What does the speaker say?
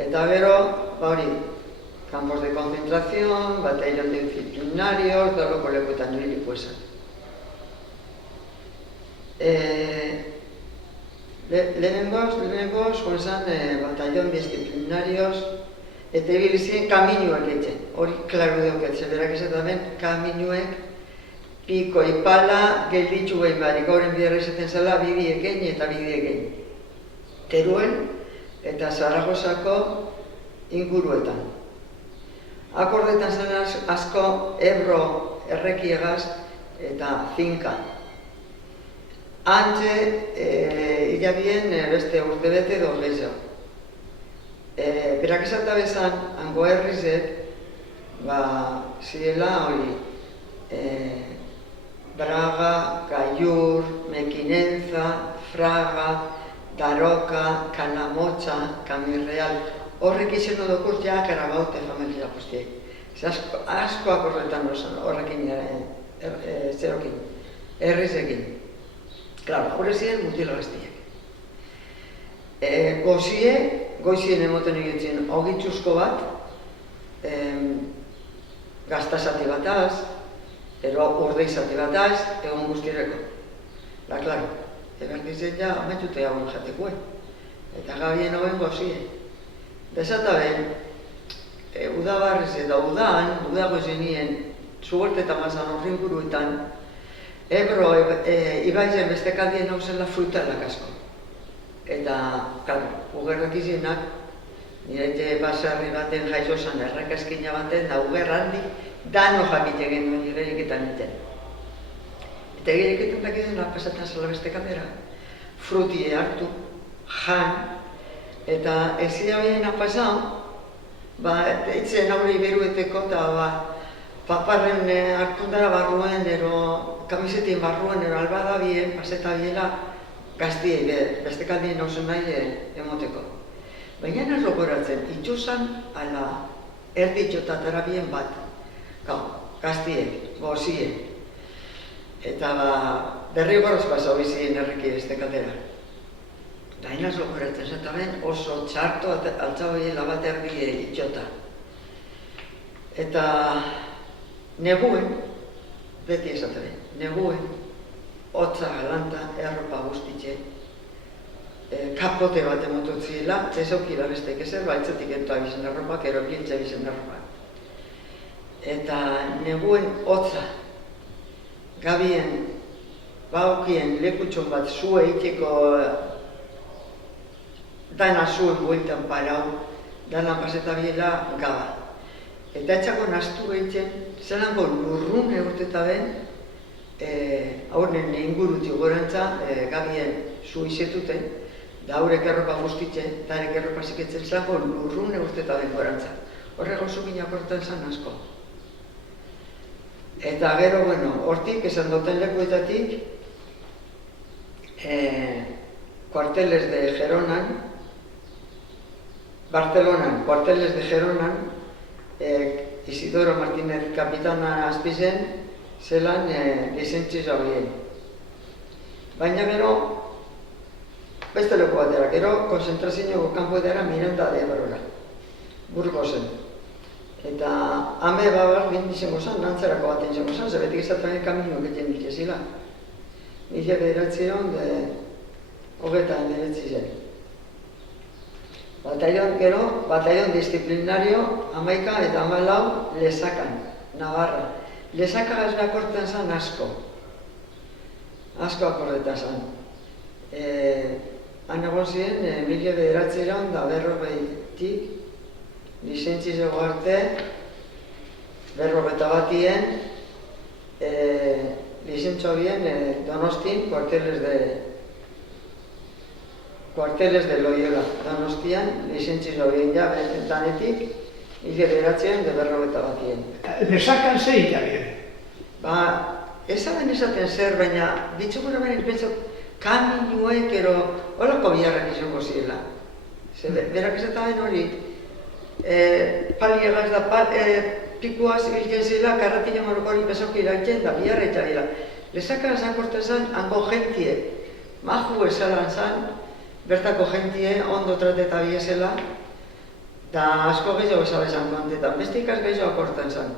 Eta gero, hori, campos de concentración, batallón de disciplinarios, dolo kolekuetan ibiliko esan. Lehenengoz, joan esan, batallón disciplinarios, eta ibilizien kaminuak etxe. Hori, klaro deuketze, berak esaten kaminuek, piko ipala, gelditzu behin barik, horren bidera esaten zela, bidiekein eta bidiekein. Teruen eta Zaragozako inguruetan. Akordetan zen asko Ebro errekiegaz eta finka. Antxe, hilabien beste urtebete edo gehiago. Berak esata bezan, hango herrizek, zirela hori, Braga, Gaiur, Mequinenza, Fraga, Daroca, Canamotxa, Camirreal, horrek izeno dokuz ja Karabaute familia guztiek. Asko akorretan horrekin zerokin, herrizekin. Claro, horre ziren mutilo gaztiek. Goizien emoten egitzen ogitzuzko bat, gaztasati bataz, ero urdeizati bataz, egon guztireko. Claro, eber dizen ja, ametute hauen jatekue. Eta gabien hauen gozie. Desata ben, udabarriz eta udago zenien, zuhorte eta mazan horrin guruetan, Ebro, ibaizen beste kaldien hau zela frutalak asko. Eta, claro, ugerrak izenak, nire basarri baten jaizozan errakaskina baten, da uger handi, dano jakite genuen igeriketan iten. Eta igeriketan dakizena pasatzen zela beste kaldera, frutie hartu, jan, eta ez zira behien apasau, eitzen aurre iberueteko eta paparren hartundara barruen, kamisetin barruen, albada bien, paseta biela, gaztiei, beste kaldien hausen nahi emoteko. Baina narrokoratzen, itxusan ala erditxotatara bien bat, gaztiek, goziek. Eta derrigoroz pasau bizien erreki beste kaldera. Dainaz lokoratzen zetaben oso txarto altza hoiela bat erdie itxota. Eta neguen, beti esaten, neguen, hotza galanta, erropa guztitxe, kapote bat emotutziela, ezaukila bestek ezer, baitzatik entoa bizen erropak, ero biltza bizen erropak. Eta neguen hotza, gabien, baukien lekutxon bat zue iteko dana zuen bueltan parau, dana paseta biela gaba. Eta etxako naztu behitzen, zelango lurrun egurteta ben, hauren ingurutik gorantza, gabien zu izetuten, da haurek erropa guztitzen, da haurek erropa ziketzen, zelango lurrun egurteta ben gorantza. Horrego zukinak horretan zan asko. Eta gero, hortik, esan duten lekuetatik, cuarteles de Geronan, Barcelonan, cuarteles de Geronan, Isidoro Martínez kapitana azpizen, zelan lizentziz horien. Baina gero, beste leku batera, gero konzentrazioako kanpoetara Miranda de Ebrora, Burgosen. Eta hame babar bint izango zan, nantzerako bat izango zan, zebetik izatzen kamino egiten ditezila. Mila bederatzeron, hogeta emeretzi zen. Batallón disciplinario, 11 eta 14 Lesakan, Navarra. Lesakagaz bakortzen zan asko akordetan zan. Han egon ziren, mila bederatzeron da berrogeitik, lizentzizago arte, berrogeta batien, lizentzo bien Donostin, cuarteles de Loyola, Donostian, lizentzizo bien ja, danetik, mila bederatzeron de berrogeta batien. Lesakan zeita bien? Ezaben esaten zer, baina ditxukura benik pentsat, kaminuek ero holako biharrak izango zirela. Berak esaten hori, paliegaz da pikuaz ibiltzen zirela, karratila maroko hori pesauki iratzen da biharra eta dira. Lesakan zankorten zan, hango jentie, maju esalan zan, bertako jentie ondo trateta biezela, Da asko gehiago esan kontetan, beste ikas gehiago akortan zan.